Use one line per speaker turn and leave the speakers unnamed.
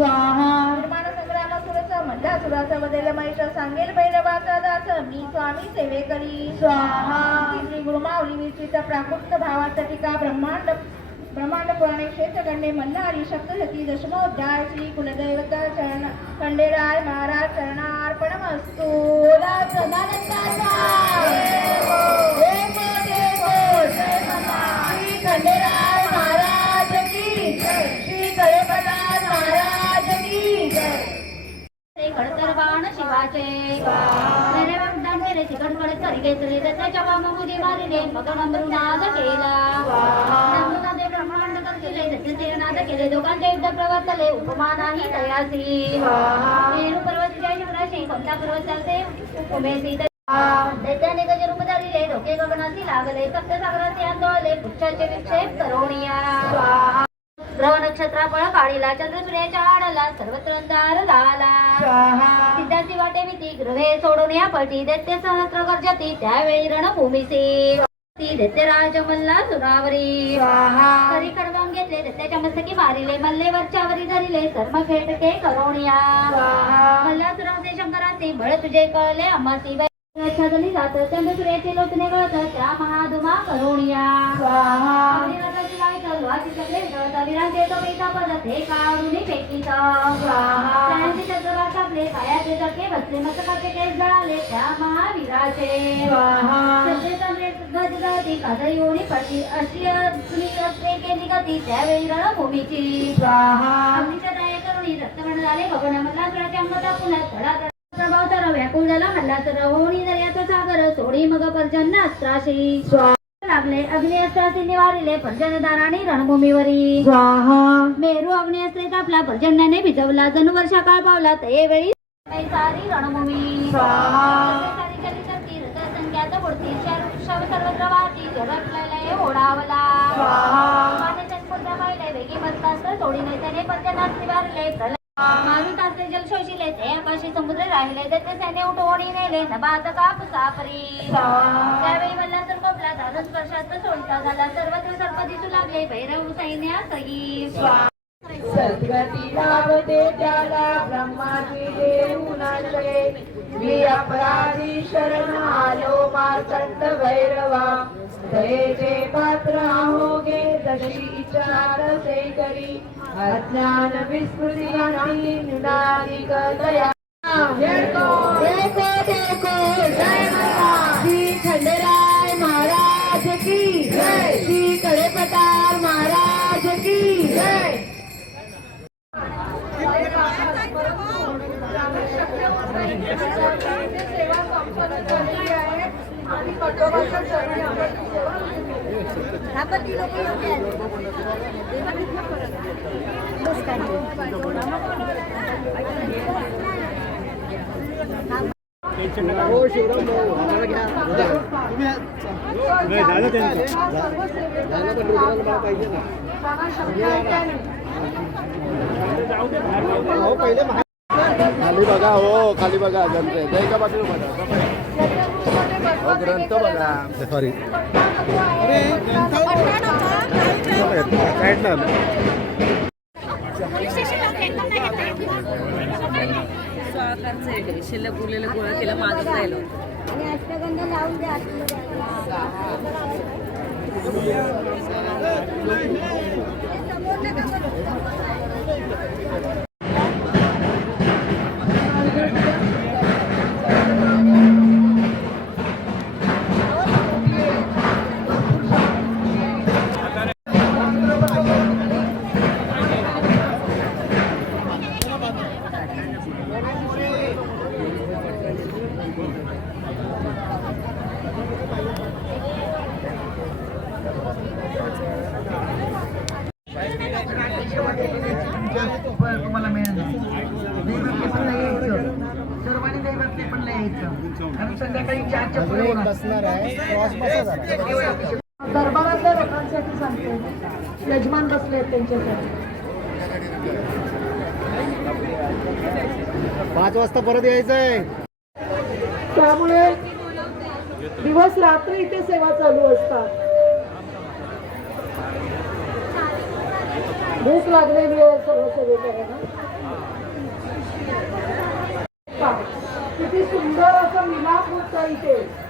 स्वाहा।
निर्माण संग्रामासुरचा मंडा सुराचा बदल महिष सांगेल भैरवाचा दास मी स्वामी
स्वाहा.
श्री गुरुमाऊली विरचित प्राकृत भावाचा टीका ब्रह्मांड ब्रह्मांड पुराणे क्षेत्रखंडे मल्हारी दशमोध्याय श्री कुलदैवता चरण खंडेराय महाराज चरणार्पणमस्तु. दास
बाण शिवाचे मेरे वंदन मेरे शिखर खडतर घेतले त्याच्या वाममुदी मारिले मग नमृनाद केला नमृनादे ब्रह्मांड कर केले त्याचे नाद केले दोघांचे युद्ध प्रवर्तले उपमा नाही तयासी मेरू पर्वत जय शिवराशी कोणता पर्वत चालते उमेसी दैत्याने गज रूप धरिले डोके गगनासी लागले सप्तसागराचे आंदोळले पुच्छाचे विक्षेप करोनिया ग्रह नक्षत्रापळ काढीला चंद्र सूर्याच्या आडला सर्वत्र अंधार झाला. सिद्धांती वाटे भीती ग्रहे सोडून या पटी दैत्य सहस्र गर्जती त्यावेळी रणभूमीसी. मल्ला सुरावरी. खडगाम घेतले दैत्याच्या मस्तकी मारिले मल्ले वरच्यावरी धरिले सर्व करोनिया. मल्ला सुरावते शंकराचे बळ तुझे कळले अमासी छादली जात चंद्र सूर्याचे लोचने गळत त्या पायाचे धक्के बसले मस्तकाचे केस जळाले त्या महावीराचे. सज्जे चंद्रे गज गळती काजळी ओढी पडली अशी अग्नी रस्ते केली गती त्यावेळी रणभूमीची. अग्नीच्या दया करुणी रक्तवर्ण झाले धडा प्रभाव तर व्याकुळ झाला हल्ला तर होणी दर्याचा सागर सोडी मग पर्जन्य अस्त्राशी. लागले अग्नी अस्त्राशी निवारिले पर्जन्यदाराने रणभूमीवरी. मेरू अग्नी अस्त्रे कापला पर्जन्याने भिजवला जणू वर्षा काळ पावला ते वेळी सारी रणभूमी संख्यात बुडती. सर्वत्र वाहती. जगतलय ओढावला. माने चंद्रपुत्र पाहिले वेगी मस्तास्त्र सोडीने त्याने पर्जनात निवारले. प्रलय मारुताचे जल ते समुद्र राहिले त्याचे सैन्य उठवणी नेले नबात काप सापरी. त्यावेळी मल्ला कोपला धारण स्पर्शात सोडता झाला सर्वत्र सर्प दिसू लागले भैरव सैन्यासही
सद्गती लाभते त्याला ब्रह्माची मी अपराधी शरण आलो मार्तंड भैरवा. दयेचे पात्र आहो जशी इच्छा तसे करी अज्ञान विस्मृती आणि निनादिक दया देखो देखो देखो जय माता श्री खंडेराय महाराज की जय। श्री कडेपटार महाराज की जय।
सेवा संपन्न झालेली आहे.
हो पहिले खाली बघा हो खाली बघा ग्रंथ एका बाजूला बघा. हो ग्रंथ बघा. सॉरी.
शिल्लक उरलेलं गोळा केलं माझं राहिलं
आणि अष्टगंध लावून
बसणार आहे क्रॉस बसा
दरबारातल्या लोकांसाठी सांगते यजमान बसले आहेत त्यांच्यासाठी
पाच वाजता परत यायचंय.
त्यामुळे दिवस रात्र इथे सेवा चालू असतात. भूक लागलेली आहे सर्व सेवेकरांना
রেস্টুরেন্টে